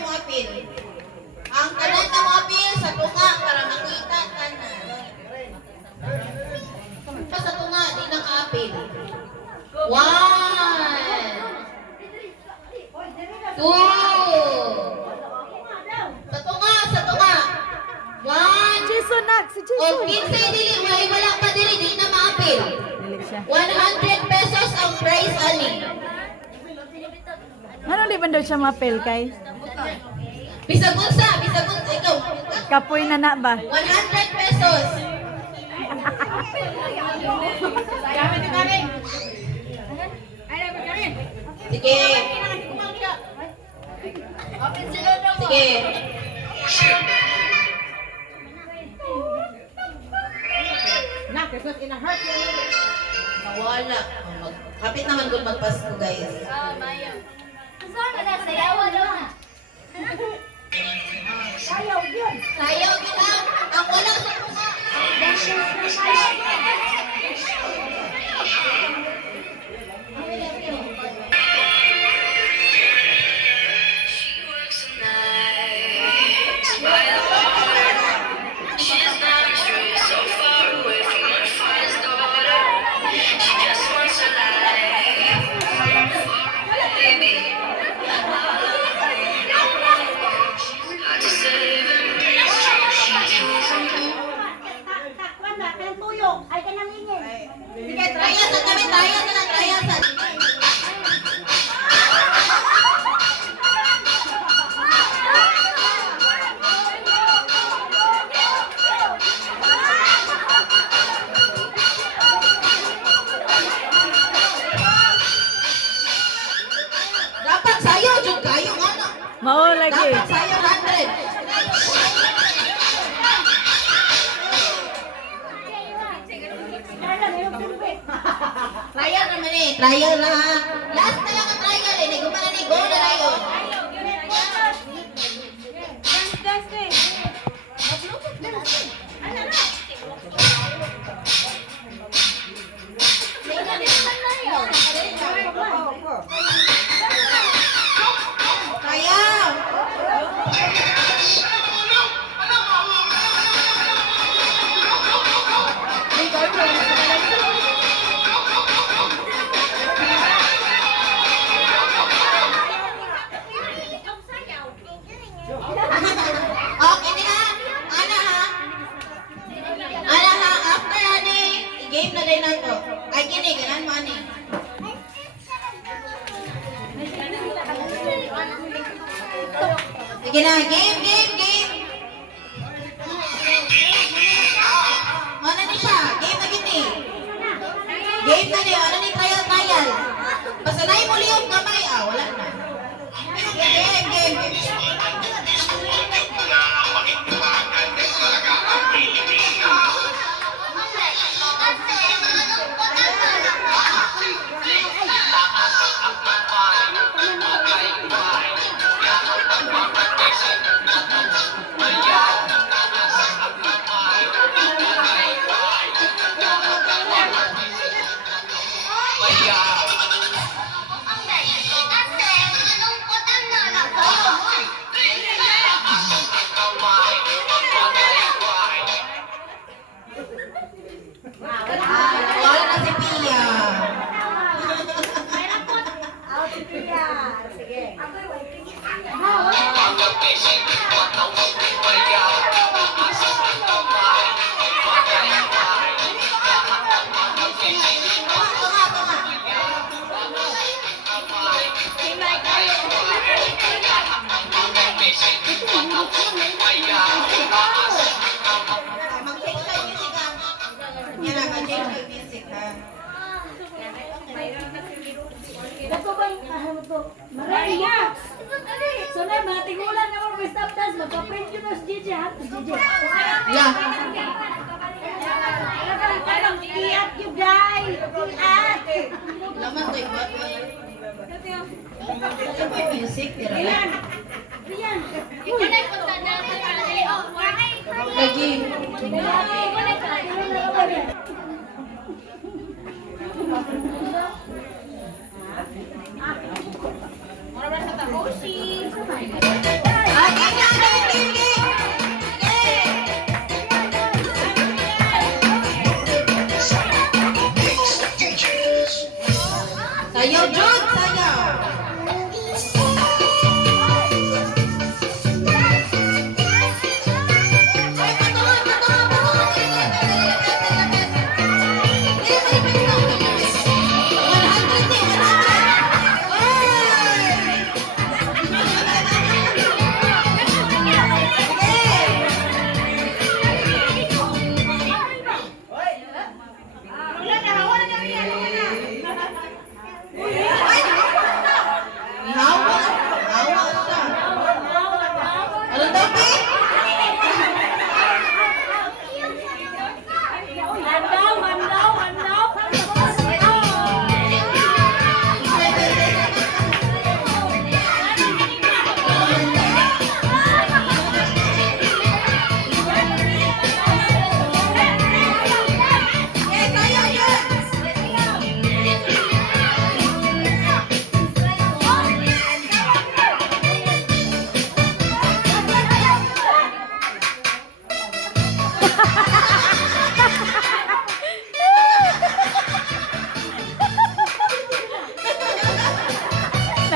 mo apil. Ang tanan na mo apil sa tunga para makita tanan. Sa tunga, di na ka-apil. 1, 2. Sa tunga. 1. Jason nak, si O, Jason. 15 dili, wala pa dili, di na ma-apil. Dili siya. 100 pesos ang price, Ali. Ano di ba daw siya mapel kay? Bisag unsa, ikaw. Kapoy na na ba? 100 pesos. Sige. Sige. Nawala. Kapit naman kung magpasko, guys. Sayaw yun lang. Ang wala sa tunga. Sige, trial kami, trial na. Dapat sayo, jud kayo ano. Mao lagi. Dapat sayo 100. Trial naman eh. Trial na ha. Last na lang ang trial eh. Nagumana ni go na tayo. Trial. Okay na ha. Ana ha. After ani, i-game na din nato. Ay kini ganan mo ani. Sige na, game. Ano ni siya? Game na gini. Game na ni, ano ni trial. Pasanay mo liyong kamay. Wala na. Game. Wala na si Pia. Mag-change tayo music ha. Yan na, mag-change tayo music ha. Maria! So na, mga tigulan na mo stop dance, magpa-print yun as JJ, ha? JJ. Yeah. Anong iat you guys? Iat! Laman to ibot. Music, tira. Riyan! Riyan! Lagi. Mara sa tahoshi.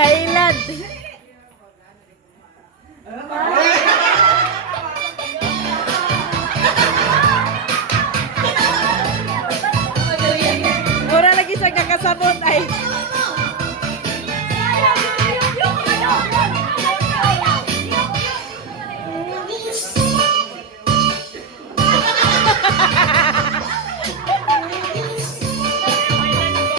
Kailad.